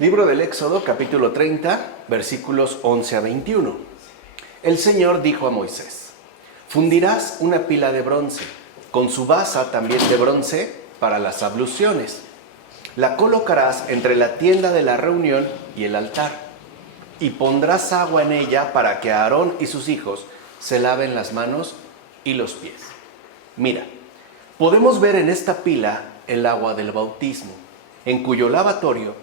Libro del Éxodo, capítulo 30, versículos 11 a 21. El Señor dijo a Moisés: fundirás una pila de bronce, con su basa también de bronce para las abluciones. La colocarás entre la tienda de la reunión y el altar, y pondrás agua en ella para que Aarón y sus hijos se laven las manos y los pies. Mira, podemos ver en esta pila el agua del bautismo, en cuyo lavatorio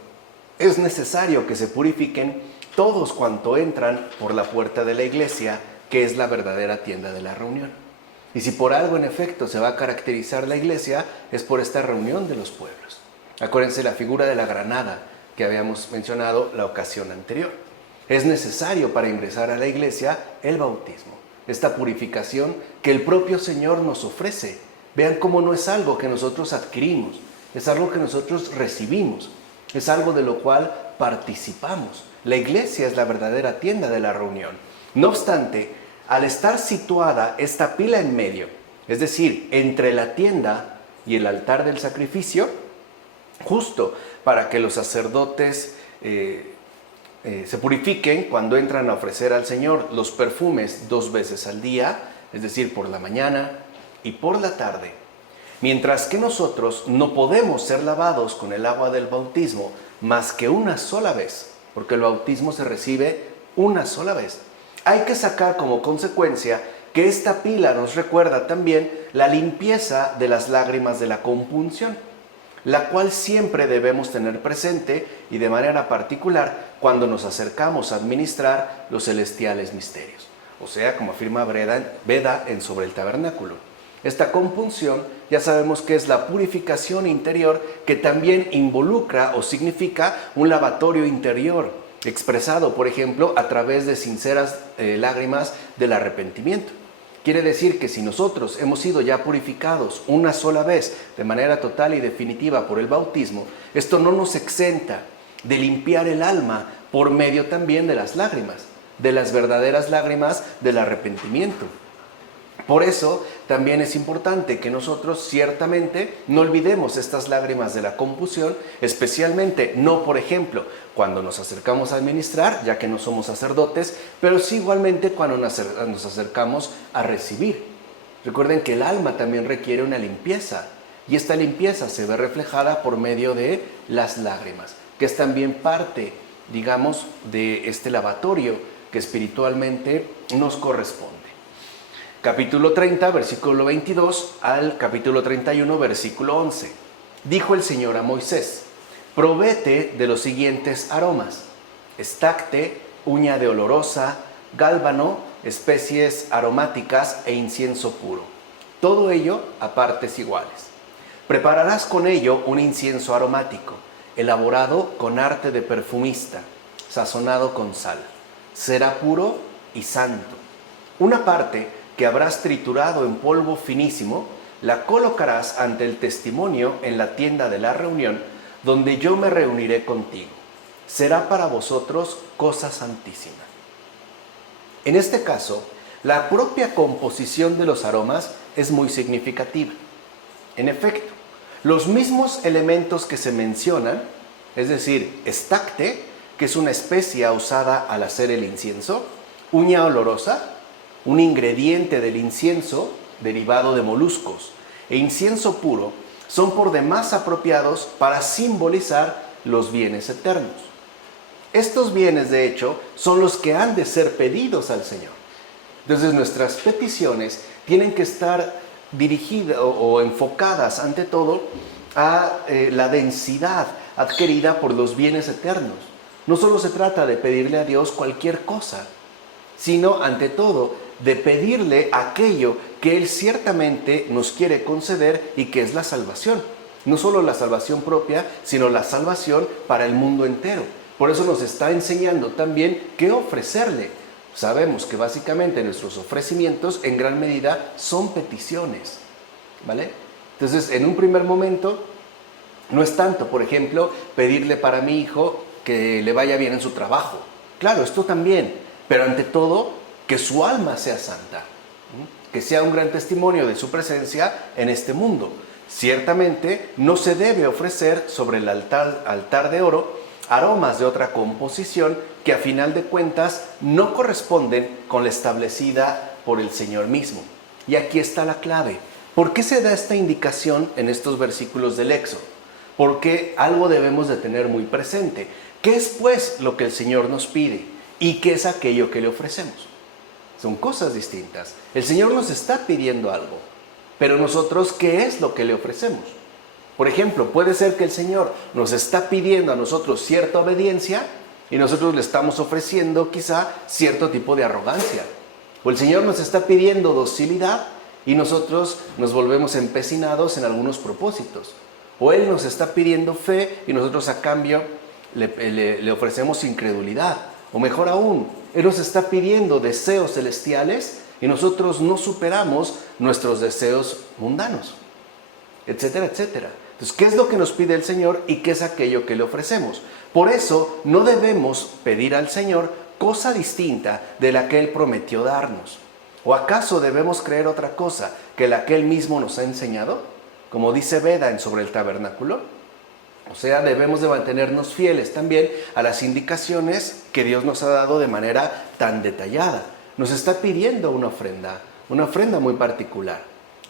es necesario que se purifiquen todos cuanto entran por la puerta de la iglesia, que es la verdadera tienda de la reunión. Y si por algo en efecto se va a caracterizar la iglesia, es por esta reunión de los pueblos. Acuérdense la figura de la granada que habíamos mencionado la ocasión anterior. Es necesario para ingresar a la iglesia el bautismo, esta purificación que el propio Señor nos ofrece. Vean cómo no es algo que nosotros adquirimos, es algo que nosotros recibimos, es algo de lo cual participamos. La iglesia es la verdadera tienda de la reunión. No obstante, al estar situada esta pila en medio, es decir, entre la tienda y el altar del sacrificio, justo para que los sacerdotes se purifiquen cuando entran a ofrecer al Señor los perfumes 2 veces al día, es decir, por la mañana y por la tarde. Mientras que nosotros no podemos ser lavados con el agua del bautismo más que una sola vez, porque el bautismo se recibe una sola vez. Hay que sacar como consecuencia que esta pila nos recuerda también la limpieza de las lágrimas de la compunción, la cual siempre debemos tener presente y de manera particular cuando nos acercamos a administrar los celestiales misterios. O sea, como afirma Beda en Sobre el Tabernáculo. Esta compunción ya sabemos que es la purificación interior que también involucra o significa un lavatorio interior, expresado, por ejemplo, a través de sinceras lágrimas del arrepentimiento. Quiere decir que si nosotros hemos sido ya purificados una sola vez de manera total y definitiva por el bautismo, esto no nos exenta de limpiar el alma por medio también de las lágrimas, de las verdaderas lágrimas del arrepentimiento. Por eso también es importante que nosotros ciertamente no olvidemos estas lágrimas de la compunción, especialmente no, por ejemplo, cuando nos acercamos a administrar, ya que no somos sacerdotes, pero sí igualmente cuando nos acercamos a recibir. Recuerden que el alma también requiere una limpieza, y esta limpieza se ve reflejada por medio de las lágrimas, que es también parte, digamos, de este lavatorio que espiritualmente nos corresponde. Capítulo 30, versículo 22 al capítulo 31, versículo 11. Dijo el Señor a Moisés: provéete de los siguientes aromas: estacte, uña de olorosa, gálbano, especies aromáticas e incienso puro. Todo ello a partes iguales. Prepararás con ello un incienso aromático, elaborado con arte de perfumista, sazonado con sal. Será puro y santo. Una parte que habrás triturado en polvo finísimo, la colocarás ante el testimonio en la tienda de la reunión, donde yo me reuniré contigo. Será para vosotros cosa santísima. En este caso, la propia composición de los aromas es muy significativa. En efecto, los mismos elementos que se mencionan, es decir, estacte, que es una especia usada al hacer el incienso, uña olorosa, un ingrediente del incienso derivado de moluscos, e incienso puro, son por demás apropiados para simbolizar los bienes eternos. Estos bienes, de hecho, son los que han de ser pedidos al Señor. Entonces, nuestras peticiones tienen que estar dirigidas o enfocadas, ante todo, a la densidad adquirida por los bienes eternos. No solo se trata de pedirle a Dios cualquier cosa, sino, ante todo, de pedirle aquello que Él ciertamente nos quiere conceder y que es la salvación. No solo la salvación propia, sino la salvación para el mundo entero. Por eso nos está enseñando también qué ofrecerle. Sabemos que básicamente nuestros ofrecimientos en gran medida son peticiones, ¿vale? Entonces, en un primer momento, no es tanto, por ejemplo, pedirle para mi hijo que le vaya bien en su trabajo. Claro, esto también, pero ante todo, que su alma sea santa, que sea un gran testimonio de su presencia en este mundo. Ciertamente no se debe ofrecer sobre el altar de oro aromas de otra composición que a final de cuentas no corresponden con la establecida por el Señor mismo. Y aquí está la clave. ¿Por qué se da esta indicación en estos versículos del Éxodo? Porque algo debemos de tener muy presente. ¿Qué es pues lo que el Señor nos pide? ¿Y qué es aquello que le ofrecemos? Son cosas distintas. El Señor nos está pidiendo algo, pero nosotros, ¿qué es lo que le ofrecemos? Por ejemplo, puede ser que el Señor nos está pidiendo a nosotros cierta obediencia y nosotros le estamos ofreciendo quizá cierto tipo de arrogancia. O el Señor nos está pidiendo docilidad y nosotros nos volvemos empecinados en algunos propósitos. O Él nos está pidiendo fe y nosotros a cambio le ofrecemos incredulidad. O mejor aún, Él nos está pidiendo deseos celestiales y nosotros no superamos nuestros deseos mundanos, etcétera, etcétera. Entonces, ¿qué es lo que nos pide el Señor y qué es aquello que le ofrecemos? Por eso, no debemos pedir al Señor cosa distinta de la que Él prometió darnos. ¿O acaso debemos creer otra cosa que la que Él mismo nos ha enseñado? Como dice Beda en Sobre el Tabernáculo. O sea, debemos de mantenernos fieles también a las indicaciones que Dios nos ha dado de manera tan detallada. Nos está pidiendo una ofrenda muy particular,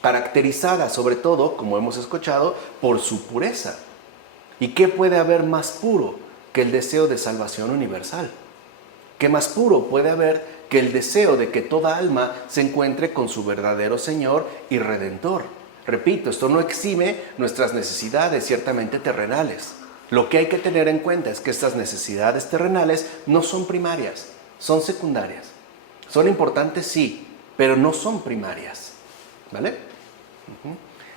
caracterizada sobre todo, como hemos escuchado, por su pureza. ¿Y qué puede haber más puro que el deseo de salvación universal? ¿Qué más puro puede haber que el deseo de que toda alma se encuentre con su verdadero Señor y Redentor? Repito, esto no exime nuestras necesidades ciertamente terrenales. Lo que hay que tener en cuenta es que estas necesidades terrenales no son primarias, son secundarias. Son importantes, sí, pero no son primarias. ¿Vale?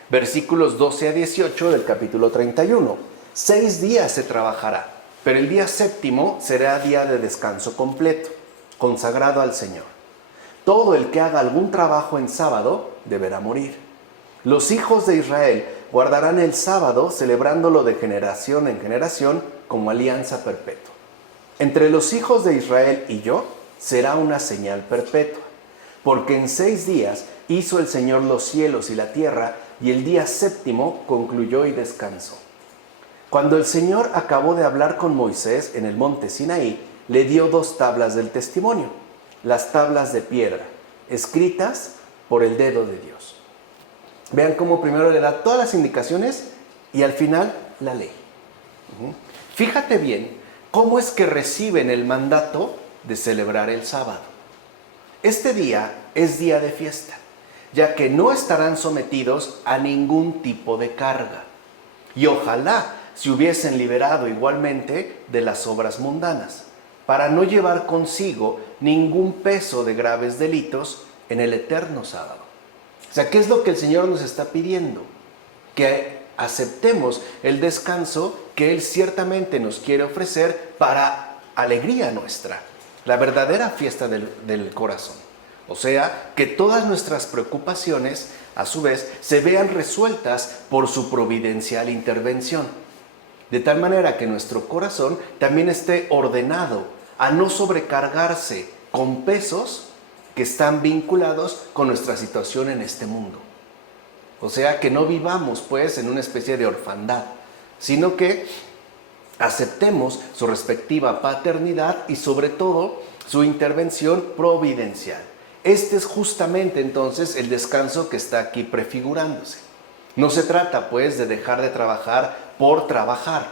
Versículos 12 a 18 del capítulo 31. 6 días se trabajará, pero el día séptimo será día de descanso completo, consagrado al Señor. Todo el que haga algún trabajo en sábado deberá morir. Los hijos de Israel guardarán el sábado, celebrándolo de generación en generación como alianza perpetua. Entre los hijos de Israel y yo será una señal perpetua, porque en 6 días hizo el Señor los cielos y la tierra, y el día séptimo concluyó y descansó. Cuando el Señor acabó de hablar con Moisés en el monte Sinaí, le dio 2 tablas del testimonio, las tablas de piedra, escritas por el dedo de Dios. Vean cómo primero le da todas las indicaciones y al final la ley. Fíjate bien cómo es que reciben el mandato de celebrar el sábado. Este día es día de fiesta, ya que no estarán sometidos a ningún tipo de carga. Y ojalá se hubiesen liberado igualmente de las obras mundanas, para no llevar consigo ningún peso de graves delitos en el eterno sábado. O sea, ¿qué es lo que el Señor nos está pidiendo? Que aceptemos el descanso que Él ciertamente nos quiere ofrecer para alegría nuestra, la verdadera fiesta del corazón. O sea, que todas nuestras preocupaciones, a su vez, se vean resueltas por su providencial intervención. De tal manera que nuestro corazón también esté ordenado a no sobrecargarse con pesos que están vinculados con nuestra situación en este mundo. O sea, que no vivamos pues en una especie de orfandad, sino que aceptemos su respectiva paternidad y sobre todo su intervención providencial. Este es justamente entonces el descanso que está aquí prefigurándose. No se trata pues de dejar de trabajar por trabajar.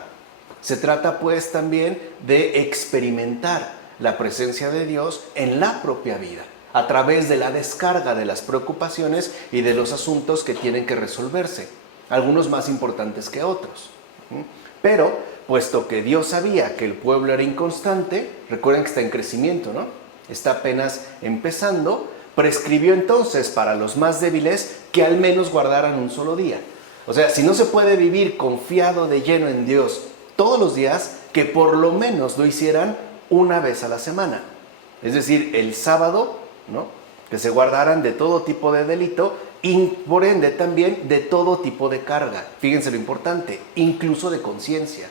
Se trata pues también de experimentar la presencia de Dios en la propia vida, a través de la descarga de las preocupaciones y de los asuntos que tienen que resolverse, algunos más importantes que otros. Pero, puesto que Dios sabía que el pueblo era inconstante, recuerden que está en crecimiento, ¿no? Está apenas empezando, prescribió entonces para los más débiles que al menos guardaran un solo día. O sea, si no se puede vivir confiado de lleno en Dios todos los días, que por lo menos lo hicieran una vez a la semana. Es decir, el sábado, ¿no? Que se guardaran de todo tipo de delito y por ende también de todo tipo de carga. Fíjense lo importante, incluso de conciencia.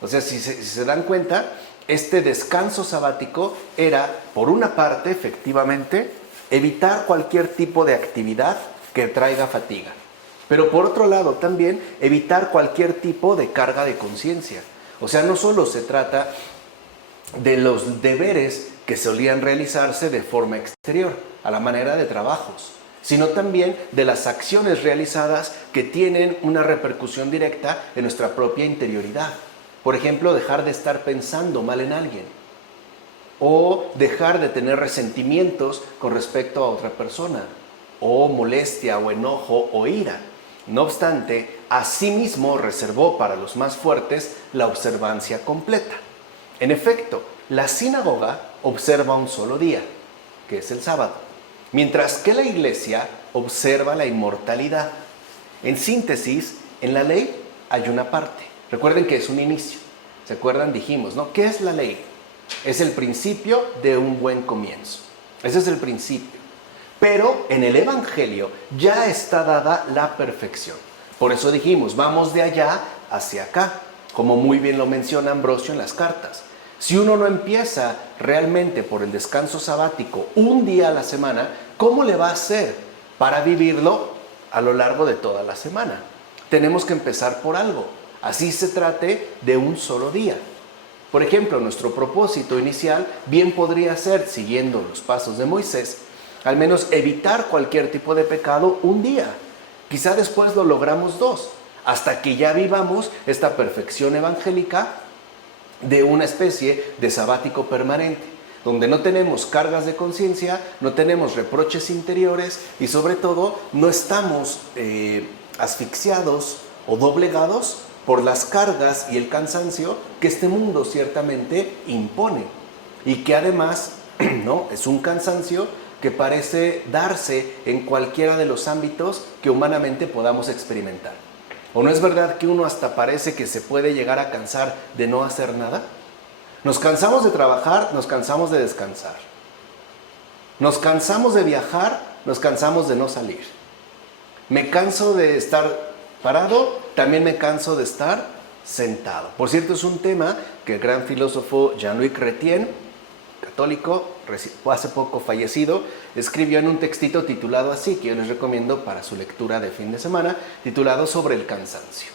O sea, si se dan cuenta, este descanso sabático era, por una parte, efectivamente, evitar cualquier tipo de actividad que traiga fatiga. Pero por otro lado también evitar cualquier tipo de carga de conciencia. O sea, no solo se trata de los deberes que solían realizarse de forma exterior, a la manera de trabajos, sino también de las acciones realizadas que tienen una repercusión directa en nuestra propia interioridad. Por ejemplo, dejar de estar pensando mal en alguien, o dejar de tener resentimientos con respecto a otra persona, o molestia, o enojo, o ira. No obstante, asimismo reservó para los más fuertes la observancia completa. En efecto, la sinagoga observa un solo día, que es el sábado, mientras que la iglesia observa la inmortalidad. En síntesis, en la ley hay una parte. Recuerden que es un inicio. ¿Se acuerdan? Dijimos, ¿no? ¿Qué es la ley? Es el principio de un buen comienzo. Ese es el principio. Pero en el Evangelio ya está dada la perfección. Por eso dijimos, vamos de allá hacia acá, como muy bien lo menciona Ambrosio en las cartas. Si uno no empieza realmente por el descanso sabático un día a la semana, ¿cómo le va a hacer para vivirlo a lo largo de toda la semana? Tenemos que empezar por algo. Así se trate de un solo día. Por ejemplo, nuestro propósito inicial bien podría ser, siguiendo los pasos de Moisés, al menos evitar cualquier tipo de pecado un día. Quizá después lo logramos 2, hasta que ya vivamos esta perfección evangélica de una especie de sabático permanente, donde no tenemos cargas de conciencia, no tenemos reproches interiores y sobre todo no estamos asfixiados o doblegados por las cargas y el cansancio que este mundo ciertamente impone y que además ¿no? es un cansancio que parece darse en cualquiera de los ámbitos que humanamente podamos experimentar. ¿O no es verdad que uno hasta parece que se puede llegar a cansar de no hacer nada? Nos cansamos de trabajar, nos cansamos de descansar. Nos cansamos de viajar, nos cansamos de no salir. Me canso de estar parado, también me canso de estar sentado. Por cierto, es un tema que el gran filósofo Jean-Louis Chrétien, católico, hace poco fallecido, escribió en un textito titulado así, que yo les recomiendo para su lectura de fin de semana, titulado Sobre el cansancio.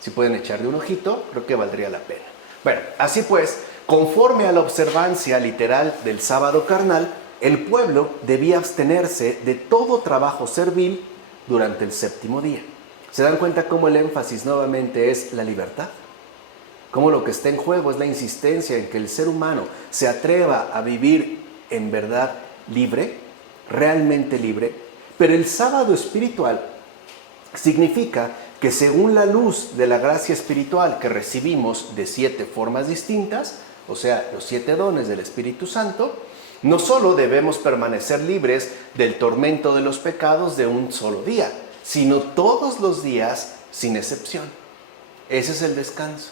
Si pueden echarle un ojito, creo que valdría la pena. Bueno, así pues, conforme a la observancia literal del sábado carnal, el pueblo debía abstenerse de todo trabajo servil durante el séptimo día. ¿Se dan cuenta cómo el énfasis nuevamente es la libertad? Cómo lo que está en juego es la insistencia en que el ser humano se atreva a vivir en verdad libre, realmente libre. Pero el sábado espiritual significa que según la luz de la gracia espiritual que recibimos de 7 formas distintas, o sea, los 7 dones del Espíritu Santo, no solo debemos permanecer libres del tormento de los pecados de un solo día, sino todos los días sin excepción. Ese es el descanso.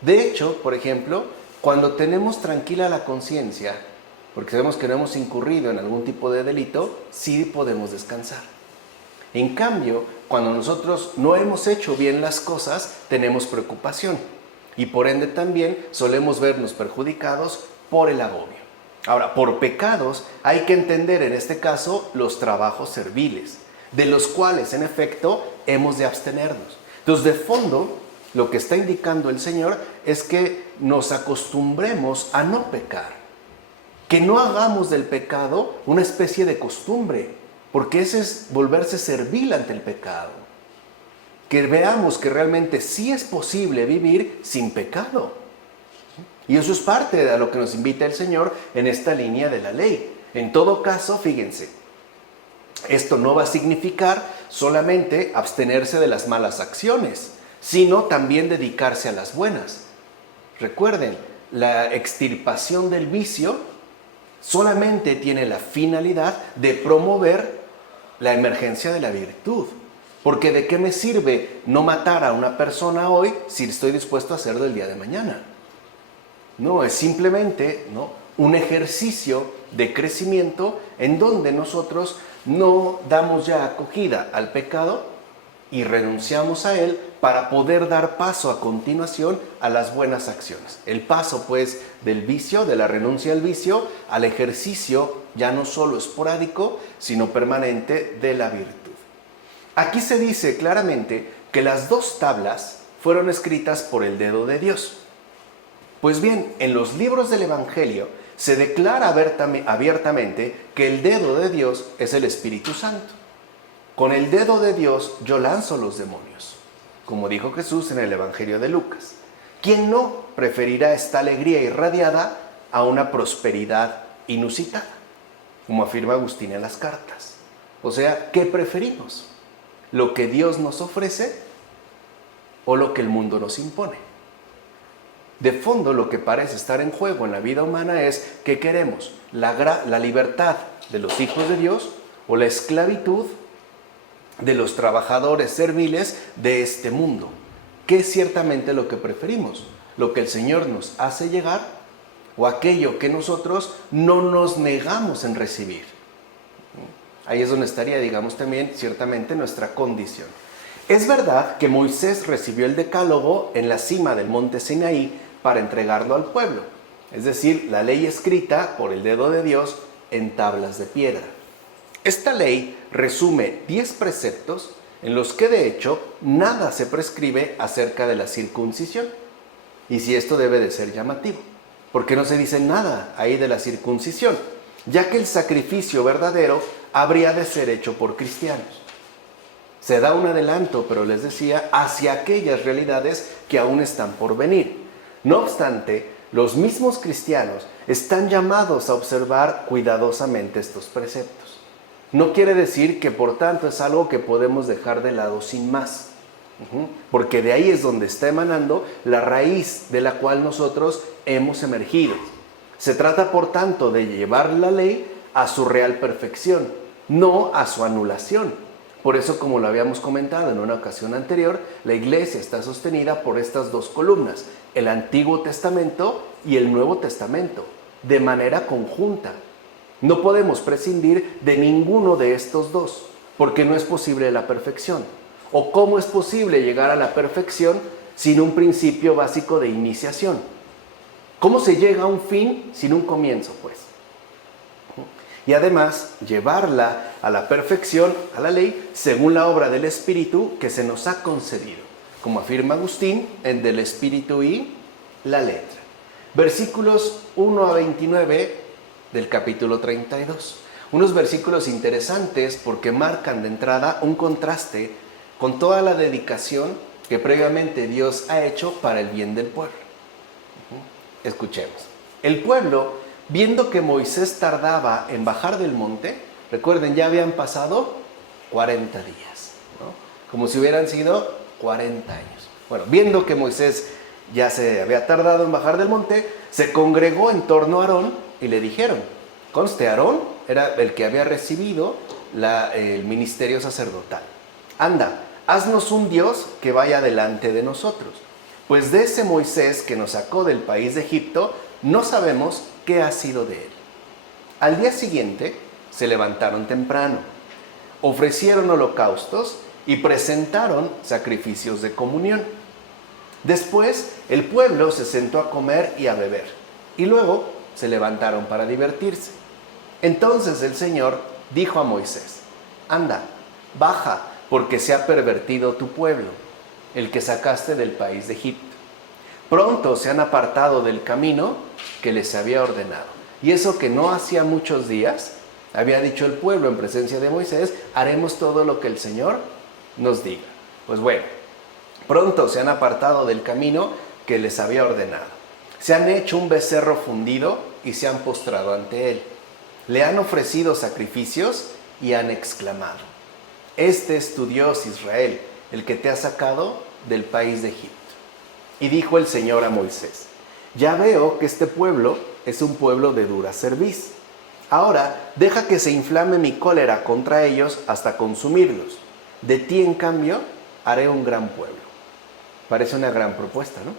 De hecho, por ejemplo, cuando tenemos tranquila la conciencia, porque sabemos que no hemos incurrido en algún tipo de delito, sí podemos descansar. En cambio, cuando nosotros no hemos hecho bien las cosas, tenemos preocupación y por ende también solemos vernos perjudicados por el agobio. Ahora, por pecados hay que entender en este caso los trabajos serviles, de los cuales en efecto hemos de abstenernos. Entonces, de fondo, lo que está indicando el Señor es que nos acostumbremos a no pecar, que no hagamos del pecado una especie de costumbre, porque ese es volverse servil ante el pecado. Que veamos que realmente sí es posible vivir sin pecado. Y eso es parte de lo que nos invita el Señor en esta línea de la ley. En todo caso, fíjense, esto no va a significar solamente abstenerse de las malas acciones, sino también dedicarse a las buenas. Recuerden, la extirpación del vicio solamente tiene la finalidad de promover la emergencia de la virtud. Porque ¿de qué me sirve no matar a una persona hoy si estoy dispuesto a hacerlo el día de mañana? No, es simplemente un ejercicio de crecimiento en donde nosotros no damos ya acogida al pecado y renunciamos a él para poder dar paso a continuación a las buenas acciones. El paso pues del vicio, de la renuncia al vicio, al ejercicio ya no solo esporádico, sino permanente de la virtud. Aquí se dice claramente que las 2 tablas fueron escritas por el dedo de Dios. Pues bien, en los libros del Evangelio se declara abiertamente que el dedo de Dios es el Espíritu Santo. Con el dedo de Dios yo lanzo los demonios, como dijo Jesús en el Evangelio de Lucas. ¿Quién no preferirá esta alegría irradiada a una prosperidad inusitada? Como afirma Agustín en las cartas. O sea, ¿qué preferimos? ¿Lo que Dios nos ofrece o lo que el mundo nos impone? De fondo, lo que parece estar en juego en la vida humana es ¿qué queremos? ¿La libertad de los hijos de Dios o la esclavitud de los trabajadores serviles de este mundo? ¿Qué es ciertamente lo que preferimos? ¿Lo que el Señor nos hace llegar o aquello que nosotros no nos negamos en recibir? Ahí es donde estaría, digamos, también ciertamente nuestra condición. Es verdad que Moisés recibió el decálogo en la cima del monte Sinaí para entregarlo al pueblo, es decir, la ley escrita por el dedo de Dios en tablas de piedra. Esta ley resume 10 preceptos en los que de hecho nada se prescribe acerca de la circuncisión. Y si esto debe de ser llamativo, porque no se dice nada ahí de la circuncisión, ya que el sacrificio verdadero habría de ser hecho por cristianos. Se da un adelanto, pero les decía, hacia aquellas realidades que aún están por venir. No obstante, los mismos cristianos están llamados a observar cuidadosamente estos preceptos. No quiere decir que por tanto es algo que podemos dejar de lado sin más, porque de ahí es donde está emanando la raíz de la cual nosotros hemos emergido. Se trata por tanto de llevar la ley a su real perfección, no a su anulación. Por eso, como lo habíamos comentado en una ocasión anterior, la iglesia está sostenida por estas dos columnas, el Antiguo Testamento y el Nuevo Testamento, de manera conjunta. No podemos prescindir de ninguno de estos dos, porque no es posible la perfección. ¿O cómo es posible llegar a la perfección sin un principio básico de iniciación? ¿Cómo se llega a un fin sin un comienzo, pues? Y además, llevarla a la perfección, a la ley, según la obra del Espíritu que se nos ha concedido, como afirma Agustín en Del Espíritu y la letra. Versículos 1 a 29 del capítulo 32. Unos versículos interesantes porque marcan de entrada un contraste con toda la dedicación que previamente Dios ha hecho para el bien del pueblo. Escuchemos. El pueblo, viendo que Moisés tardaba en bajar del monte, recuerden, ya habían pasado 40 días, ¿no? Como si hubieran sido 40 años. Bueno, viendo que Moisés ya se había tardado en bajar del monte, se congregó en torno a Aarón y le dijeron, conste, Aarón era el que había recibido el ministerio sacerdotal. Anda, haznos un Dios que vaya delante de nosotros, pues de ese Moisés que nos sacó del país de Egipto, no sabemos qué ha sido de él. Al día siguiente se levantaron temprano, ofrecieron holocaustos y presentaron sacrificios de comunión. Después el pueblo se sentó a comer y a beber, y luego se levantaron para divertirse. Entonces el Señor dijo a Moisés, anda, baja, porque se ha pervertido tu pueblo, el que sacaste del país de Egipto. Pronto se han apartado del camino que les había ordenado. Y eso que no hacía muchos días, había dicho el pueblo en presencia de Moisés, haremos todo lo que el Señor nos diga. Pues bueno, pronto se han apartado del camino que les había ordenado. Se han hecho un becerro fundido y se han postrado ante él. Le han ofrecido sacrificios y han exclamado, este es tu Dios Israel, el que te ha sacado del país de Egipto. Y dijo el Señor a Moisés, ya veo que este pueblo es un pueblo de dura cerviz. Ahora deja que se inflame mi cólera contra ellos hasta consumirlos. De ti, en cambio, haré un gran pueblo. Parece una gran propuesta, ¿no?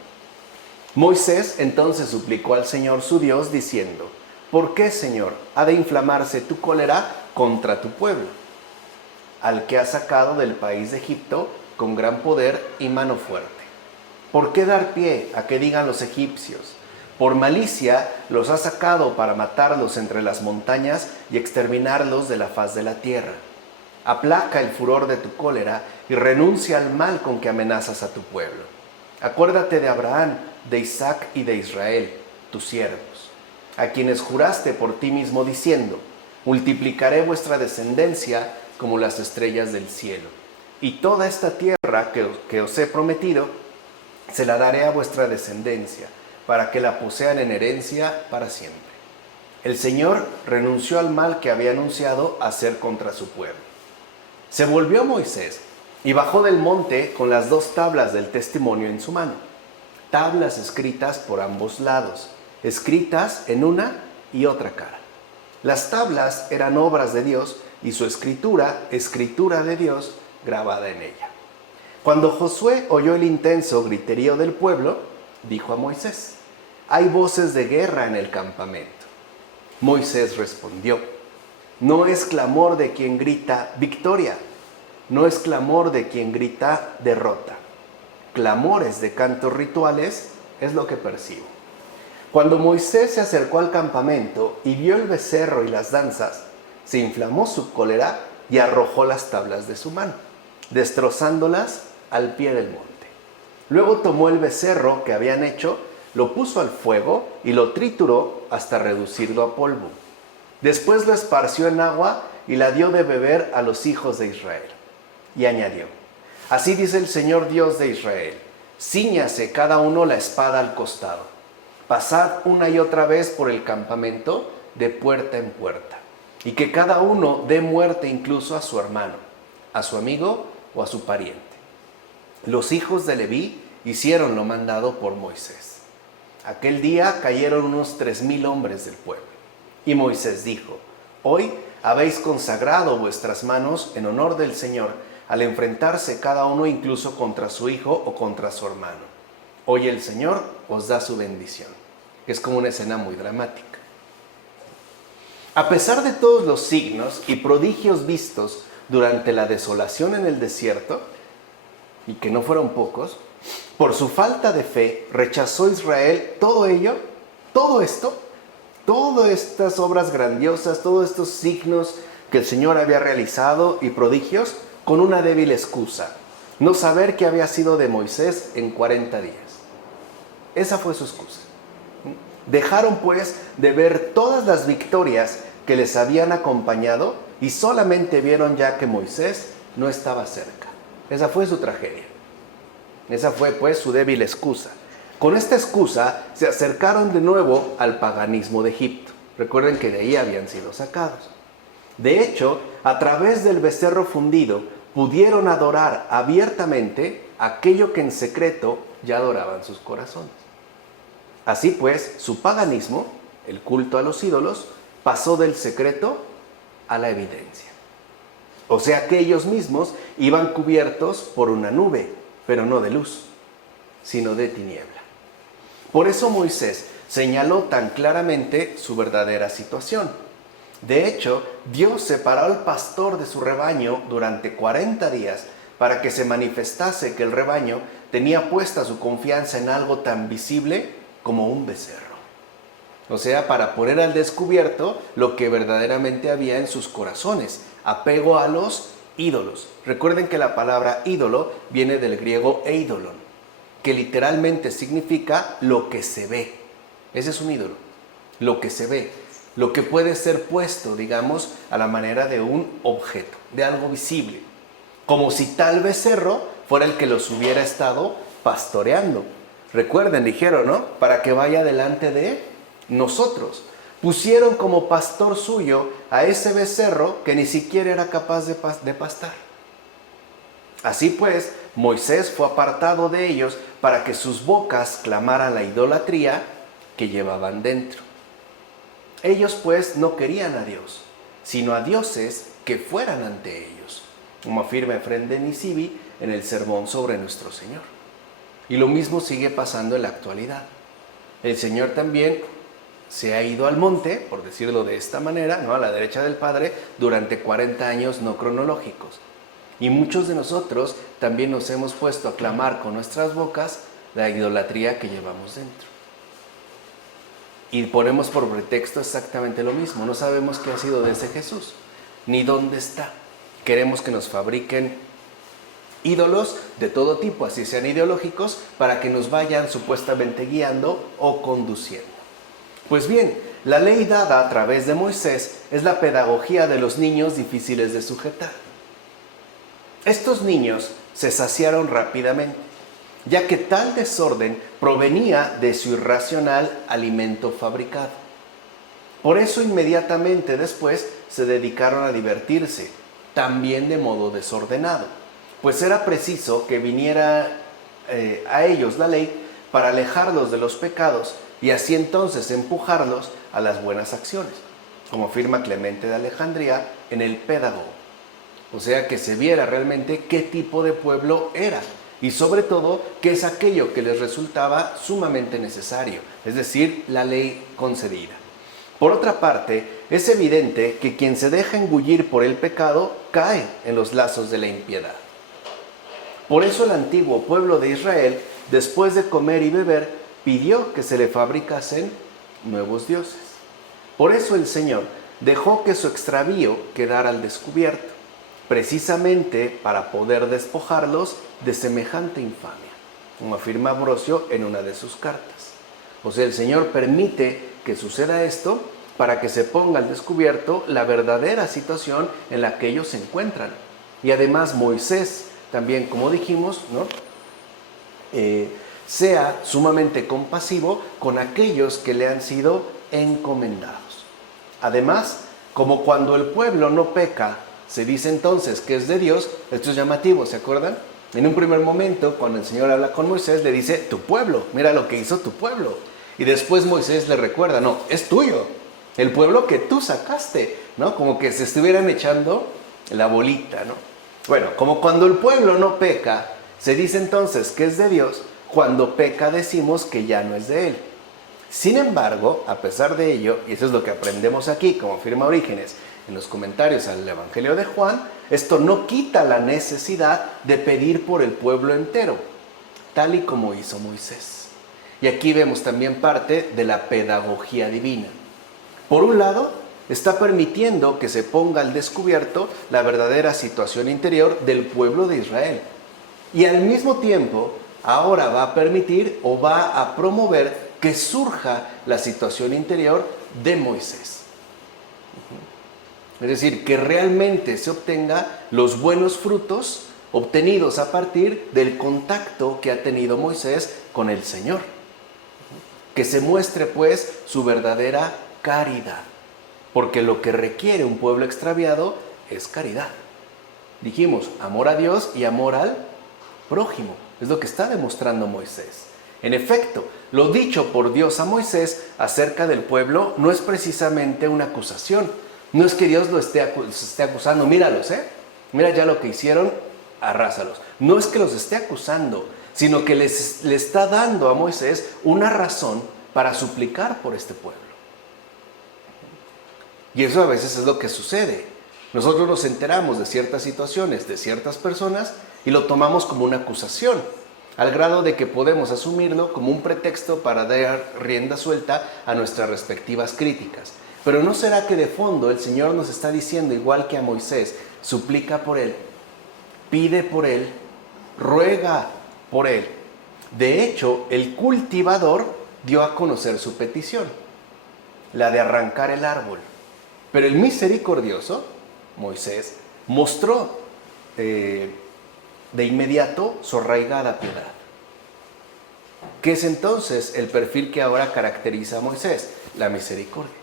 Moisés entonces suplicó al Señor su Dios diciendo, ¿por qué, Señor, ha de inflamarse tu cólera contra tu pueblo, al que has sacado del país de Egipto con gran poder y mano fuerte? ¿Por qué dar pie a que digan los egipcios? Por malicia los has sacado para matarlos entre las montañas y exterminarlos de la faz de la tierra. Aplaca el furor de tu cólera y renuncia al mal con que amenazas a tu pueblo. Acuérdate de Abraham, de Isaac y de Israel, tus siervos, a quienes juraste por ti mismo diciendo, multiplicaré vuestra descendencia como las estrellas del cielo, y toda esta tierra que os he prometido, se la daré a vuestra descendencia, para que la posean en herencia para siempre. El Señor renunció al mal que había anunciado hacer contra su pueblo. Se volvió a Moisés y bajó del monte con las 2 tablas del testimonio en su mano, tablas escritas por ambos lados, escritas en una y otra cara. Las tablas eran obras de Dios y su escritura de Dios grabada en ella. Cuando Josué oyó el intenso griterío del pueblo, dijo a Moisés, hay voces de guerra en el campamento. Moisés respondió, no es clamor de quien grita victoria, no es clamor de quien grita derrota. Clamores de cantos rituales es lo que percibo. Cuando Moisés se acercó al campamento y vio el becerro y las danzas, se inflamó su cólera y arrojó las tablas de su mano, destrozándolas al pie del monte. Luego tomó el becerro que habían hecho, lo puso al fuego y lo trituró hasta reducirlo a polvo. Después lo esparció en agua y la dio de beber a los hijos de Israel. Y añadió, así dice el Señor Dios de Israel, cíñase cada uno la espada al costado. Pasad una y otra vez por el campamento de puerta en puerta, y que cada uno dé muerte incluso a su hermano, a su amigo o a su pariente. Los hijos de Leví hicieron lo mandado por Moisés. Aquel día cayeron unos 3,000 hombres del pueblo. Y Moisés dijo, hoy habéis consagrado vuestras manos en honor del Señor, al enfrentarse cada uno incluso contra su hijo o contra su hermano. Hoy el Señor os da su bendición. Es como una escena muy dramática. A pesar de todos los signos y prodigios vistos durante la desolación en el desierto, y que no fueron pocos, por su falta de fe rechazó Israel todo ello, todo esto, todas estas obras grandiosas, todos estos signos que el Señor había realizado y prodigios, con una débil excusa, no saber qué había sido de Moisés en 40 días. Esa fue su excusa. Dejaron pues de ver todas las victorias que les habían acompañado y solamente vieron ya que Moisés no estaba cerca. Esa fue su tragedia. Esa fue pues su débil excusa. Con esta excusa se acercaron de nuevo al paganismo de Egipto. Recuerden que de ahí habían sido sacados. De hecho, a través del becerro fundido pudieron adorar abiertamente aquello que en secreto ya adoraban sus corazones. Así pues, su paganismo, el culto a los ídolos, pasó del secreto a la evidencia. O sea que ellos mismos iban cubiertos por una nube, pero no de luz, sino de tiniebla. Por eso Moisés señaló tan claramente su verdadera situación. De hecho, Dios separó al pastor de su rebaño durante 40 días para que se manifestase que el rebaño tenía puesta su confianza en algo tan visible como un becerro. O sea, para poner al descubierto lo que verdaderamente había en sus corazones, apego a los ídolos. Recuerden que la palabra ídolo viene del griego eidolon, que literalmente significa lo que se ve. Ese es un ídolo, lo que se ve, lo que puede ser puesto, digamos, a la manera de un objeto, de algo visible. Como si tal becerro fuera el que los hubiera estado pastoreando. Recuerden, dijeron, ¿no? Para que vaya delante de nosotros. Pusieron como pastor suyo a ese becerro que ni siquiera era capaz de pastar. Así pues, Moisés fue apartado de ellos para que sus bocas clamaran la idolatría que llevaban dentro. Ellos pues no querían a Dios, sino a dioses que fueran ante ellos, como afirma Efrén de Nisibi en el sermón sobre nuestro Señor. Y lo mismo sigue pasando en la actualidad. El Señor también se ha ido al monte, por decirlo de esta manera, ¿no? A la derecha del Padre, durante 40 años no cronológicos. Y muchos de nosotros también nos hemos puesto a clamar con nuestras bocas la idolatría que llevamos dentro. Y ponemos por pretexto exactamente lo mismo. No sabemos qué ha sido de ese Jesús, ni dónde está. Queremos que nos fabriquen ídolos de todo tipo, así sean ideológicos, para que nos vayan supuestamente guiando o conduciendo. Pues bien, la ley dada a través de Moisés es la pedagogía de los niños difíciles de sujetar. Estos niños se saciaron rápidamente, ya que tal desorden provenía de su irracional alimento fabricado. Por eso inmediatamente después se dedicaron a divertirse, también de modo desordenado, pues era preciso que viniera a ellos la ley para alejarlos de los pecados y así entonces empujarlos a las buenas acciones, como afirma Clemente de Alejandría en el Pédago. O sea, que se viera realmente qué tipo de pueblo era y sobre todo qué es aquello que les resultaba sumamente necesario, es decir, la ley concedida. Por otra parte, es evidente que quien se deja engullir por el pecado cae en los lazos de la impiedad. Por eso el antiguo pueblo de Israel, después de comer y beber, pidió que se le fabricasen nuevos dioses. Por eso el Señor dejó que su extravío quedara al descubierto, precisamente para poder despojarlos de semejante infamia, como afirma Ambrosio en una de sus cartas. O sea, el Señor permite que suceda esto para que se ponga al descubierto la verdadera situación en la que ellos se encuentran. Y además Moisés, también como dijimos, ¿no? Sea sumamente compasivo con aquellos que le han sido encomendados. Además, como cuando el pueblo no peca, se dice entonces que es de Dios, esto es llamativo, ¿se acuerdan? En un primer momento, cuando el Señor habla con Moisés, le dice, tu pueblo, mira lo que hizo tu pueblo. Y después Moisés le recuerda, no, es tuyo, el pueblo que tú sacaste, ¿no? Como que se estuvieran echando la bolita, ¿no? Bueno, como cuando el pueblo no peca, se dice entonces que es de Dios, cuando peca decimos que ya no es de Él. Sin embargo, a pesar de ello, y eso es lo que aprendemos aquí, como afirma Orígenes, en los comentarios al Evangelio de Juan, esto no quita la necesidad de pedir por el pueblo entero, tal y como hizo Moisés. Y aquí vemos también parte de la pedagogía divina. Por un lado, está permitiendo que se ponga al descubierto la verdadera situación interior del pueblo de Israel. Y al mismo tiempo, ahora va a permitir o va a promover que surja la situación interior de Moisés. Es decir, que realmente se obtenga los buenos frutos obtenidos a partir del contacto que ha tenido Moisés con el Señor. Que se muestre pues su verdadera caridad, porque lo que requiere un pueblo extraviado es caridad. Dijimos, amor a Dios y amor al prójimo, es lo que está demostrando Moisés. En efecto, lo dicho por Dios a Moisés acerca del pueblo no es precisamente una acusación. No es que Dios los esté acusando, míralos, mira ya lo que hicieron, arrásalos. No es que los esté acusando, sino que le está dando a Moisés una razón para suplicar por este pueblo. Y eso a veces es lo que sucede. Nosotros nos enteramos de ciertas situaciones, de ciertas personas, y lo tomamos como una acusación, al grado de que podemos asumirlo como un pretexto para dar rienda suelta a nuestras respectivas críticas. Pero ¿no será que de fondo el Señor nos está diciendo, igual que a Moisés, suplica por él, pide por él, ruega por él? De hecho, el cultivador dio a conocer su petición, la de arrancar el árbol. Pero el misericordioso, Moisés, mostró de inmediato su arraigada piedad. ¿Qué es entonces el perfil que ahora caracteriza a Moisés? La misericordia.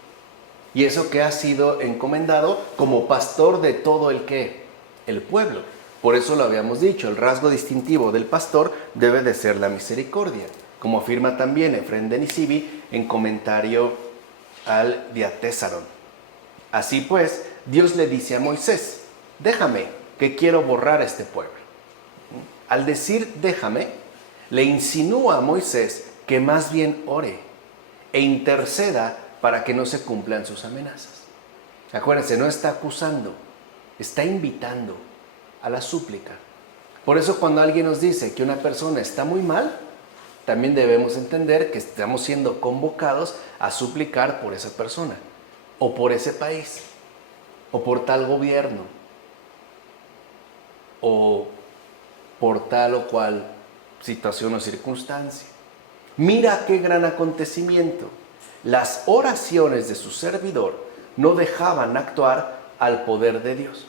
Y eso que ha sido encomendado como pastor de todo el pueblo. Por eso lo habíamos dicho, el rasgo distintivo del pastor debe de ser la misericordia, como afirma también Efrén de Nisibi en comentario al Diatésaron. Así pues, Dios le dice a Moisés, déjame, que quiero borrar a este pueblo. Al decir déjame, le insinúa a Moisés que más bien ore e interceda para que no se cumplan sus amenazas. Acuérdense, no está acusando, está invitando a la súplica. Por eso cuando alguien nos dice que una persona está muy mal, también debemos entender que estamos siendo convocados a suplicar por esa persona, o por ese país, o por tal gobierno, o por tal o cual situación o circunstancia. Mira qué gran acontecimiento. Las oraciones de su servidor no dejaban actuar al poder de Dios.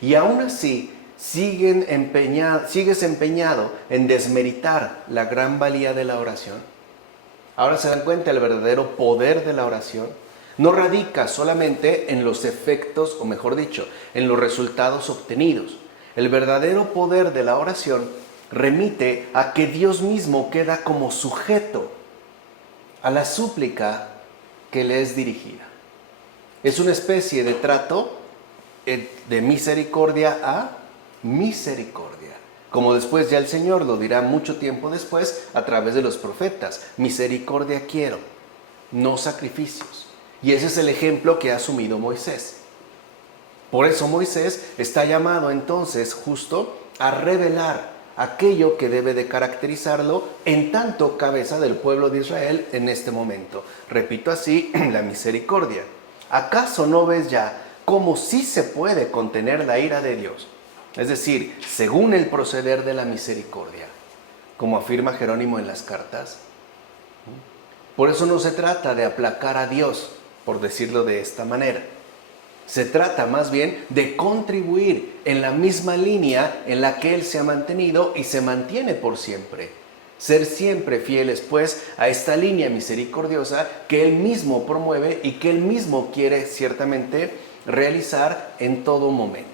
Y aún así, sigues empeñado en desmeritar la gran valía de la oración. Ahora se dan cuenta, el verdadero poder de la oración no radica solamente en los efectos, o mejor dicho, en los resultados obtenidos. El verdadero poder de la oración remite a que Dios mismo queda como sujeto a la súplica que le es dirigida. Es una especie de trato de misericordia a misericordia. Como después ya el Señor lo dirá mucho tiempo después a través de los profetas. Misericordia quiero, no sacrificios. Y ese es el ejemplo que ha asumido Moisés. Por eso Moisés está llamado entonces justo a revelar aquello que debe de caracterizarlo en tanto cabeza del pueblo de Israel en este momento. Repito así, la misericordia. ¿Acaso no ves ya cómo sí se puede contener la ira de Dios? Es decir, según el proceder de la misericordia, como afirma Jerónimo en las cartas. Por eso no se trata de aplacar a Dios, por decirlo de esta manera. Se trata más bien de contribuir en la misma línea en la que Él se ha mantenido y se mantiene por siempre. Ser siempre fieles, pues, a esta línea misericordiosa que Él mismo promueve y que Él mismo quiere ciertamente realizar en todo momento.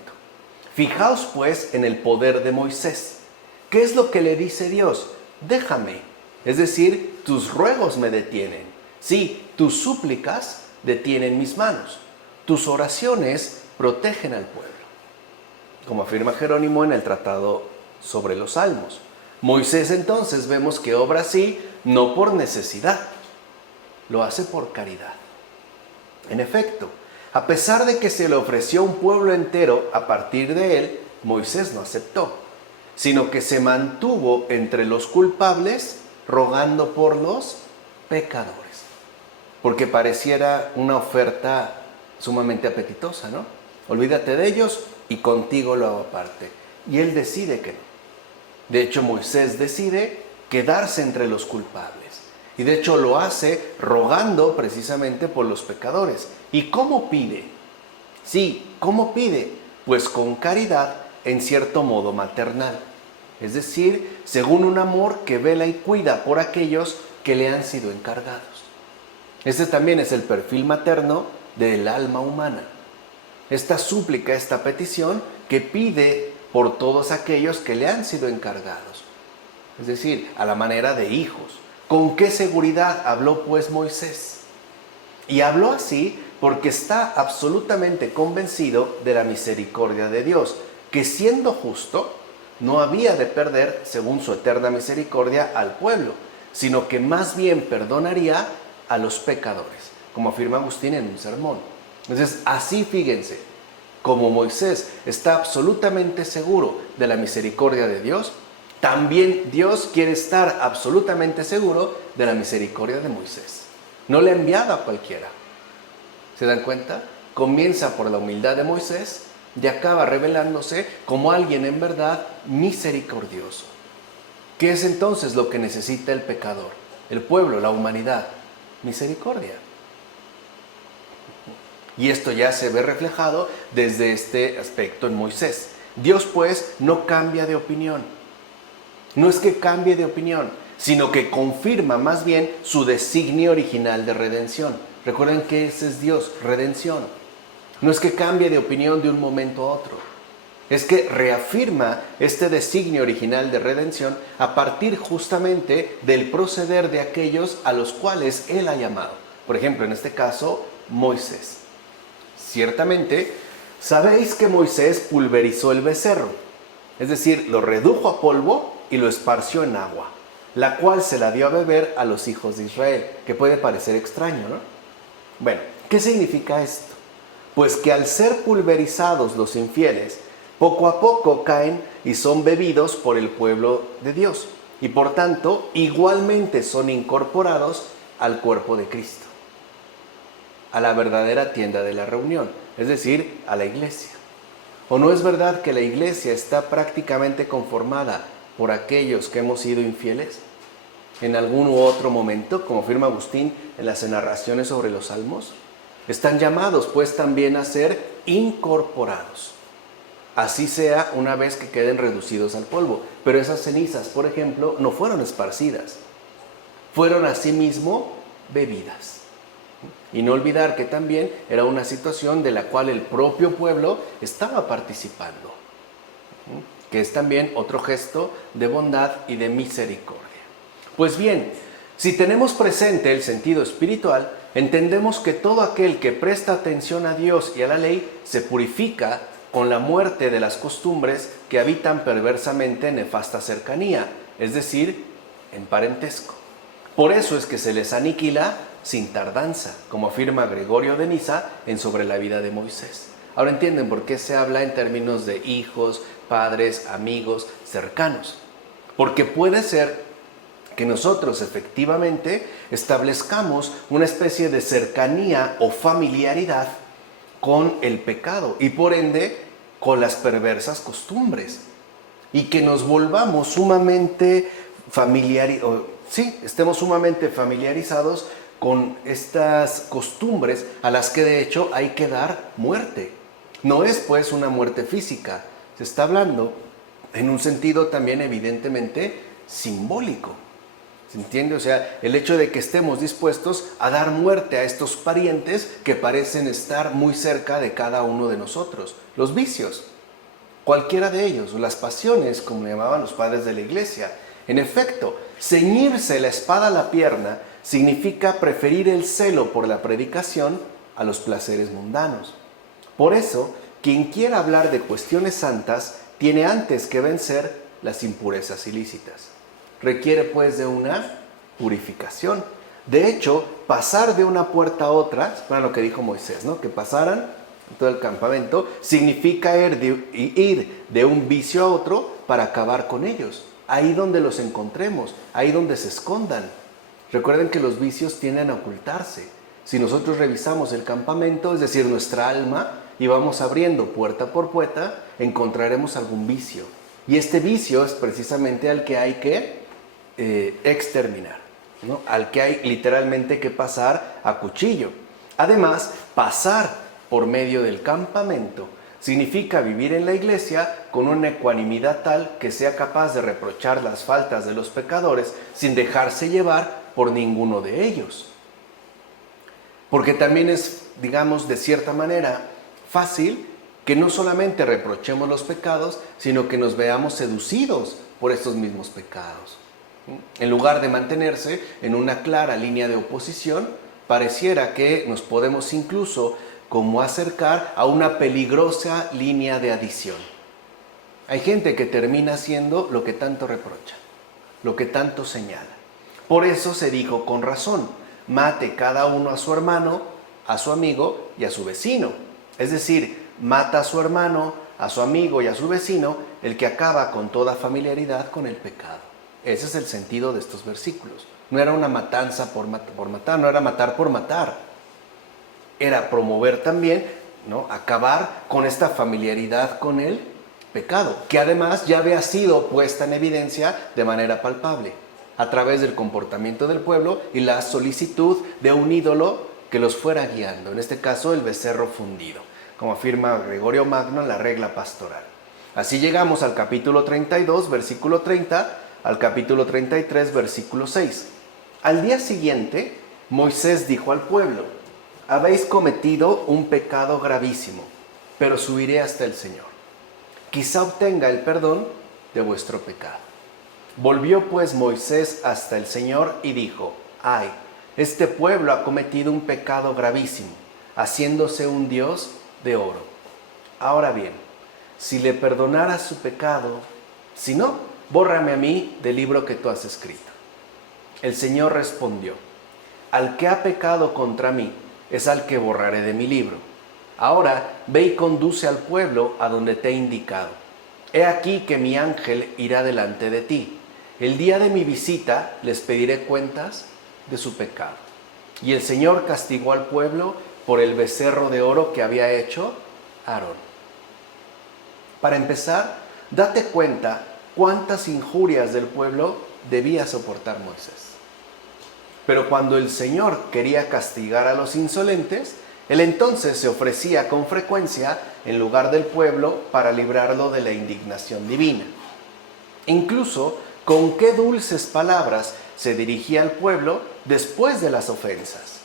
Fijaos, pues, en el poder de Moisés. ¿Qué es lo que le dice Dios? Déjame. Es decir, tus ruegos me detienen. Sí, tus súplicas detienen mis manos. Tus oraciones protegen al pueblo. Como afirma Jerónimo en el Tratado sobre los Salmos. Moisés entonces vemos que obra así no por necesidad, lo hace por caridad. En efecto, a pesar de que se le ofreció un pueblo entero a partir de él, Moisés no aceptó, sino que se mantuvo entre los culpables rogando por los pecadores. Porque pareciera una oferta sumamente apetitosa, ¿no? Olvídate de ellos y contigo lo hago aparte. Y él decide que no. De hecho, Moisés decide quedarse entre los culpables. Y de hecho lo hace rogando precisamente por los pecadores. ¿Y cómo pide? Sí, ¿cómo pide? Pues con caridad, en cierto modo maternal. Es decir, según un amor que vela y cuida por aquellos que le han sido encargados. Este también es el perfil materno del alma humana. Esta súplica, esta petición que pide por todos aquellos que le han sido encargados. Es decir, a la manera de hijos. ¿Con qué seguridad habló pues Moisés? Y habló así porque está absolutamente convencido de la misericordia de Dios, que siendo justo, no había de perder, según su eterna misericordia, al pueblo, sino que más bien perdonaría a los pecadores, como afirma Agustín en un sermón. Entonces, así fíjense, como Moisés está absolutamente seguro de la misericordia de Dios, también Dios quiere estar absolutamente seguro de la misericordia de Moisés. No le ha enviado a cualquiera. ¿Se dan cuenta? Comienza por la humildad de Moisés y acaba revelándose como alguien en verdad misericordioso. ¿Qué es entonces lo que necesita el pecador, el pueblo, la humanidad? Misericordia. Y esto ya se ve reflejado desde este aspecto en Moisés. Dios pues no cambia de opinión. No es que cambie de opinión, sino que confirma más bien su designio original de redención. Recuerden que ese es Dios, redención. No es que cambie de opinión de un momento a otro. Es que reafirma este designio original de redención a partir justamente del proceder de aquellos a los cuales Él ha llamado. Por ejemplo, en este caso, Moisés. Ciertamente, sabéis que Moisés pulverizó el becerro, es decir, lo redujo a polvo y lo esparció en agua, la cual se la dio a beber a los hijos de Israel, que puede parecer extraño, ¿no? Bueno, ¿qué significa esto? Pues que al ser pulverizados los infieles, poco a poco caen y son bebidos por el pueblo de Dios, y por tanto igualmente son incorporados al cuerpo de Cristo, a la verdadera tienda de la reunión, es decir, a la iglesia. ¿O no es verdad que la iglesia está prácticamente conformada por aquellos que hemos sido infieles? En algún u otro momento, como afirma Agustín en las narraciones sobre los salmos, están llamados pues también a ser incorporados. Así sea una vez que queden reducidos al polvo. Pero esas cenizas, por ejemplo, no fueron esparcidas, fueron asimismo bebidas. Y no olvidar que también era una situación de la cual el propio pueblo estaba participando, que es también otro gesto de bondad y de misericordia. Pues bien, si tenemos presente el sentido espiritual, entendemos que todo aquel que presta atención a Dios y a la ley se purifica con la muerte de las costumbres que habitan perversamente en nefasta cercanía, es decir, en parentesco. Por eso es que se les aniquila sin tardanza, como afirma Gregorio de Nisa en Sobre la vida de Moisés. Ahora entienden por qué se habla en términos de hijos, padres, amigos, cercanos. Porque puede ser que nosotros efectivamente establezcamos una especie de cercanía o familiaridad con el pecado y por ende con las perversas costumbres. Y que nos volvamos sumamente estemos sumamente familiarizados con estas costumbres a las que de hecho hay que dar muerte. No es pues una muerte física, se está hablando en un sentido también evidentemente simbólico. ¿Se entiende? O sea, el hecho de que estemos dispuestos a dar muerte a estos parientes que parecen estar muy cerca de cada uno de nosotros. Los vicios, cualquiera de ellos, o las pasiones, como llamaban los padres de la iglesia. En efecto, ceñirse la espada a la pierna significa preferir el celo por la predicación a los placeres mundanos. Por eso, quien quiera hablar de cuestiones santas tiene antes que vencer las impurezas ilícitas. Requiere pues de una purificación. De hecho, pasar de una puerta a otra, es lo que dijo Moisés, ¿no? Que pasaran todo el campamento, significa ir de un vicio a otro para acabar con ellos. Ahí donde los encontremos, ahí donde se escondan. Recuerden que los vicios tienden a ocultarse. Si nosotros revisamos el campamento, es decir, nuestra alma, y vamos abriendo puerta por puerta, encontraremos algún vicio. Y este vicio es precisamente al que hay que exterminar, ¿no? Al que hay literalmente que pasar a cuchillo. Además, pasar por medio del campamento significa vivir en la iglesia con una ecuanimidad tal que sea capaz de reprochar las faltas de los pecadores sin dejarse llevar por ninguno de ellos. Porque también es, digamos, de cierta manera fácil que no solamente reprochemos los pecados, sino que nos veamos seducidos por estos mismos pecados. En lugar de mantenerse en una clara línea de oposición, pareciera que nos podemos incluso como acercar a una peligrosa línea de adición. Hay gente que termina haciendo lo que tanto reprocha, lo que tanto señala. Por eso se dijo con razón, mate cada uno a su hermano, a su amigo y a su vecino. Es decir, mata a su hermano, a su amigo y a su vecino, el que acaba con toda familiaridad con el pecado. Ese es el sentido de estos versículos. No era una matanza por matar, no era matar por matar. Era promover también, ¿no?, acabar con esta familiaridad con el pecado, que además ya había sido puesta en evidencia de manera palpable, a través del comportamiento del pueblo y la solicitud de un ídolo que los fuera guiando, en este caso el becerro fundido, como afirma Gregorio Magno en la regla pastoral. Así llegamos al capítulo 32, versículo 30, al capítulo 33, versículo 6. Al día siguiente, Moisés dijo al pueblo: habéis cometido un pecado gravísimo, pero subiré hasta el Señor. Quizá obtenga el perdón de vuestro pecado. Volvió pues Moisés hasta el Señor y dijo: ay, este pueblo ha cometido un pecado gravísimo, haciéndose un Dios de oro. Ahora bien, si le perdonaras su pecado, si no, bórrame a mí del libro que tú has escrito. El Señor respondió: al que ha pecado contra mí, es al que borraré de mi libro. Ahora ve y conduce al pueblo a donde te he indicado. He aquí que mi ángel irá delante de ti. El día de mi visita les pediré cuentas de su pecado. Y el Señor castigó al pueblo por el becerro de oro que había hecho Aarón. Para empezar, date cuenta cuántas injurias del pueblo debía soportar Moisés. Pero cuando el Señor quería castigar a los insolentes, Él entonces se ofrecía con frecuencia en lugar del pueblo para librarlo de la indignación divina. Incluso, con qué dulces palabras se dirigía al pueblo después de las ofensas.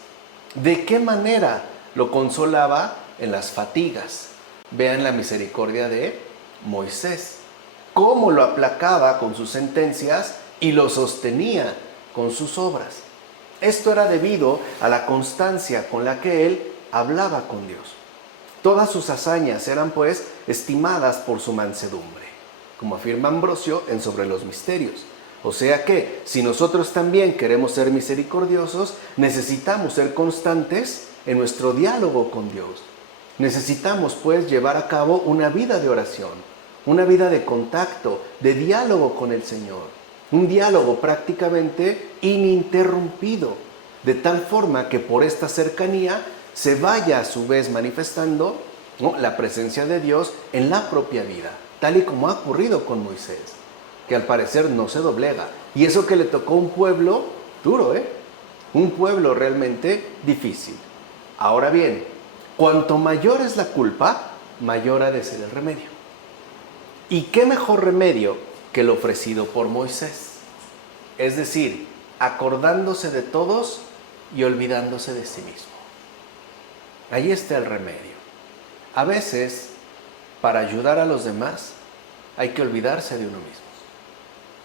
De qué manera lo consolaba en las fatigas. Vean la misericordia de Moisés. Cómo lo aplacaba con sus sentencias y lo sostenía con sus obras. Esto era debido a la constancia con la que él hablaba con Dios. Todas sus hazañas eran pues estimadas por su mansedumbre, como afirma Ambrosio en Sobre los Misterios. O sea que, si nosotros también queremos ser misericordiosos, necesitamos ser constantes en nuestro diálogo con Dios. Necesitamos pues llevar a cabo una vida de oración, una vida de contacto, de diálogo con el Señor. Un diálogo prácticamente ininterrumpido, de tal forma que por esta cercanía se vaya a su vez manifestando, ¿no?, la presencia de Dios en la propia vida, tal y como ha ocurrido con Moisés, que al parecer no se doblega. Y eso que le tocó a un pueblo duro, un pueblo realmente difícil. Ahora bien, cuanto mayor es la culpa, mayor ha de ser el remedio. ¿Y qué mejor remedio que el ofrecido por Moisés? Es decir, acordándose de todos y olvidándose de sí mismo. Ahí está el remedio. A veces, para ayudar a los demás, hay que olvidarse de uno mismo.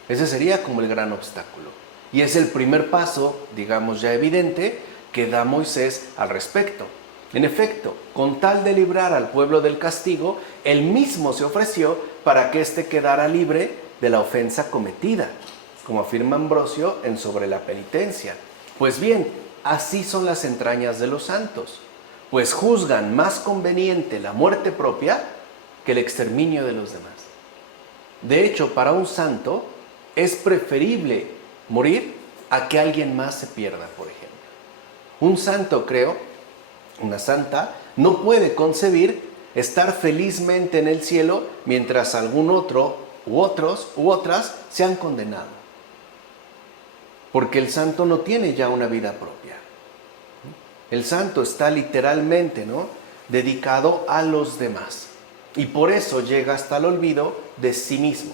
Ese sería como el gran obstáculo. Y es el primer paso, digamos ya evidente, que da Moisés al respecto. En efecto, con tal de librar al pueblo del castigo, él mismo se ofreció para que éste quedara libre de la ofensa cometida, como afirma Ambrosio en Sobre la Penitencia. Pues bien, así son las entrañas de los santos, pues juzgan más conveniente la muerte propia que el exterminio de los demás. De hecho, para un santo es preferible morir a que alguien más se pierda, por ejemplo. Un santo, una santa, no puede concebir estar felizmente en el cielo mientras algún otro u otras se han condenado. Porque el santo no tiene ya una vida propia. El santo está literalmente, dedicado a los demás. Y por eso llega hasta el olvido de sí mismo.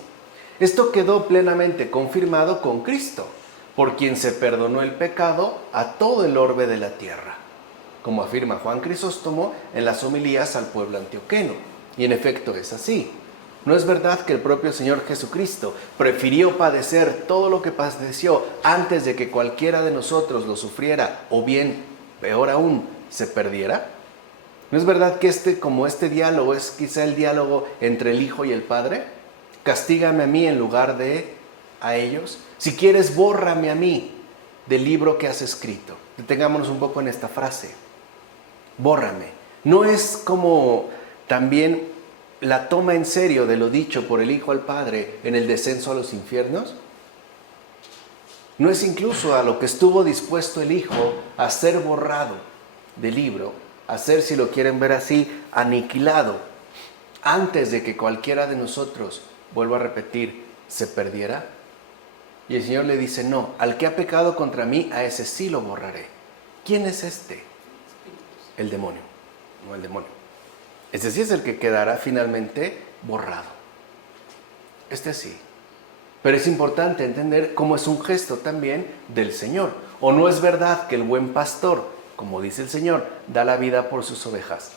Esto quedó plenamente confirmado con Cristo, por quien se perdonó el pecado a todo el orbe de la tierra, como afirma Juan Crisóstomo en las homilías al pueblo antioqueno. Y en efecto es así. ¿No es verdad que el propio Señor Jesucristo prefirió padecer todo lo que padeció antes de que cualquiera de nosotros lo sufriera, o bien, peor aún, se perdiera? ¿No es verdad que este diálogo es quizá el diálogo entre el Hijo y el Padre? Castígame a mí en lugar de a ellos. Si quieres, bórrame a mí del libro que has escrito. Detengámonos un poco en esta frase. Bórrame. ¿No es como también la toma en serio de lo dicho por el Hijo al Padre en el descenso a los infiernos? ¿No es incluso a lo que estuvo dispuesto el Hijo a ser borrado del libro, a ser, si lo quieren ver así, aniquilado, antes de que cualquiera de nosotros, vuelvo a repetir, se perdiera? Y el Señor le dice, no, al que ha pecado contra mí, a ese sí lo borraré. ¿Quién es este? El demonio, no el demonio. Este sí es el que quedará finalmente borrado. Este sí. Pero es importante entender cómo es un gesto también del Señor. ¿O no es verdad que el buen pastor, como dice el Señor, da la vida por sus ovejas?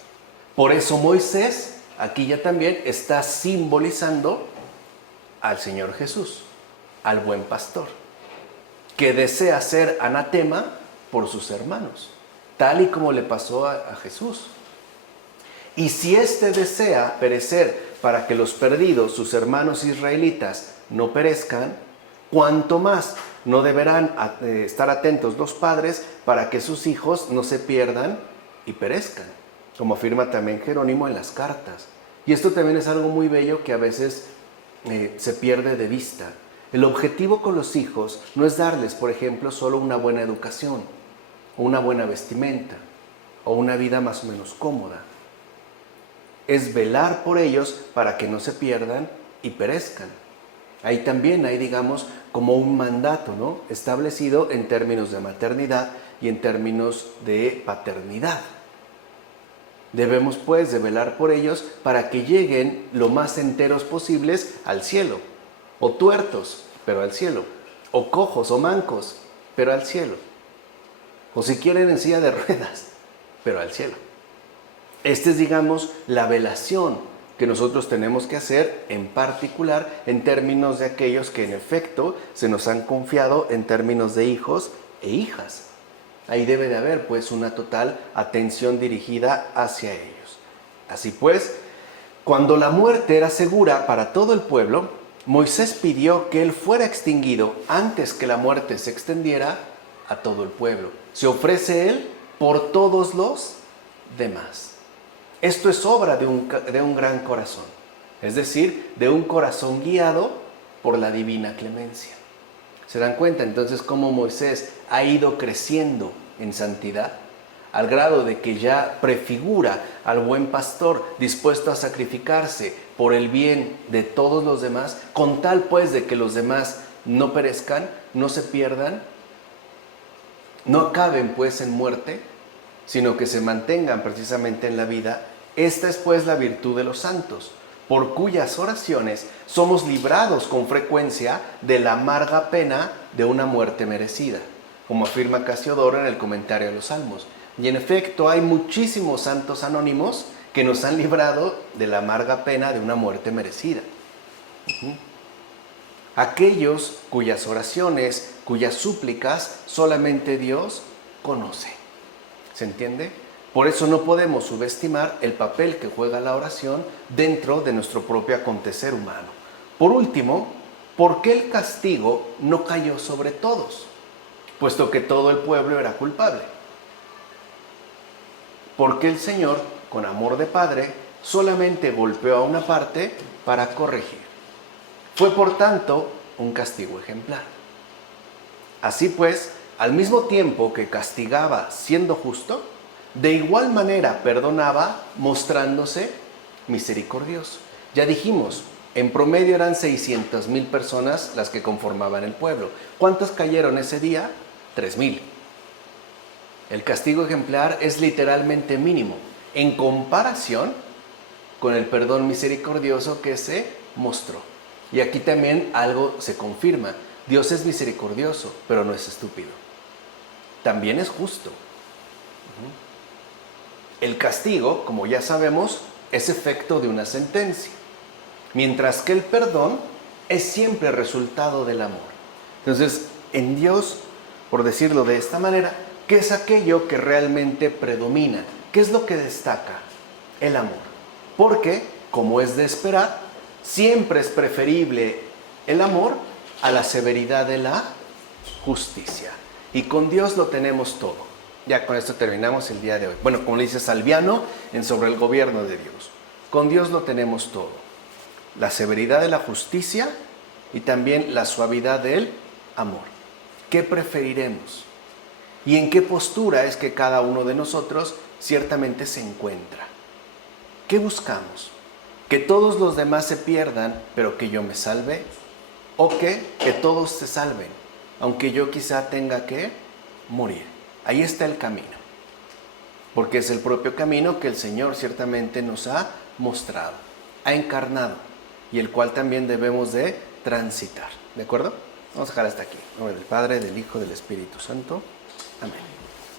Por eso Moisés, aquí ya también está simbolizando al Señor Jesús, al buen pastor, que desea ser anatema por sus hermanos, tal y como le pasó a Jesús. Y si éste desea perecer para que los perdidos, sus hermanos israelitas, no perezcan, cuanto más no deberán estar atentos los padres para que sus hijos no se pierdan y perezcan, como afirma también Jerónimo en las cartas. Y esto también es algo muy bello que a veces se pierde de vista. El objetivo con los hijos no es darles, por ejemplo, solo una buena educación, o una buena vestimenta, o una vida más o menos cómoda. es velar por ellos para que no se pierdan y perezcan. Ahí también hay, digamos, como un mandato, ¿no?, establecido en términos de maternidad y en términos de paternidad. Debemos pues de velar por ellos para que lleguen lo más enteros posibles al cielo, o tuertos, pero al cielo, o cojos o mancos, pero al cielo, o si quieren en silla de ruedas, pero al cielo. Esta es, digamos, la velación que nosotros tenemos que hacer, en particular en términos de aquellos que en efecto se nos han confiado en términos de hijos e hijas. Ahí debe de haber pues una total atención dirigida hacia ellos. Así pues, cuando la muerte era segura para todo el pueblo, Moisés pidió que él fuera extinguido antes que la muerte se extendiera a todo el pueblo. Se ofrece él por todos los demás. Esto es obra de un gran corazón, es decir, de un corazón guiado por la divina clemencia. ¿Se dan cuenta entonces cómo Moisés ha ido creciendo en santidad? Al grado de que ya prefigura al buen pastor dispuesto a sacrificarse por el bien de todos los demás, con tal pues de que los demás no perezcan, no se pierdan, no acaben pues en muerte, sino que se mantengan precisamente en la vida. Esta es pues la virtud de los santos, por cuyas oraciones somos librados con frecuencia de la amarga pena de una muerte merecida, como afirma Casiodoro en el comentario a los Salmos. Y en efecto hay muchísimos santos anónimos que nos han librado de la amarga pena de una muerte merecida. Aquellos cuyas oraciones, cuyas súplicas solamente Dios conoce. ¿Se entiende? Por eso no podemos subestimar el papel que juega la oración dentro de nuestro propio acontecer humano. Por último, ¿por qué el castigo no cayó sobre todos? Puesto que todo el pueblo era culpable. ¿Por qué el Señor, con amor de Padre, solamente golpeó a una parte para corregir? Fue, por tanto, un castigo ejemplar. Así pues, al mismo tiempo que castigaba siendo justo, de igual manera perdonaba mostrándose misericordioso. Ya dijimos, en promedio eran 600,000 personas las que conformaban el pueblo. ¿Cuántas cayeron ese día? 3,000. El castigo ejemplar es literalmente mínimo en comparación con el perdón misericordioso que se mostró. Y aquí también algo se confirma. Dios es misericordioso, pero no es estúpido. También es justo. El castigo, como ya sabemos, es efecto de una sentencia, mientras que el perdón es siempre resultado del amor. Entonces, en Dios, por decirlo de esta manera, ¿qué es aquello que realmente predomina? ¿Qué es lo que destaca? El amor. Porque, como es de esperar, siempre es preferible el amor a la severidad de la justicia. Y con Dios lo tenemos todo. Ya con esto terminamos el día de hoy. Bueno, como le dice Salviano en Sobre el Gobierno de Dios. Con Dios lo tenemos todo. La severidad de la justicia y también la suavidad del amor. ¿Qué preferiremos? ¿Y en qué postura es que cada uno de nosotros ciertamente se encuentra? ¿Qué buscamos? ¿Que todos los demás se pierdan, pero que yo me salve? ¿O que todos se salven, aunque yo quizá tenga que morir? Ahí está el camino, porque es el propio camino que el Señor ciertamente nos ha mostrado, ha encarnado, y el cual también debemos de transitar. ¿De acuerdo? Vamos a dejar hasta aquí. En nombre del Padre, del Hijo, del Espíritu Santo. Amén.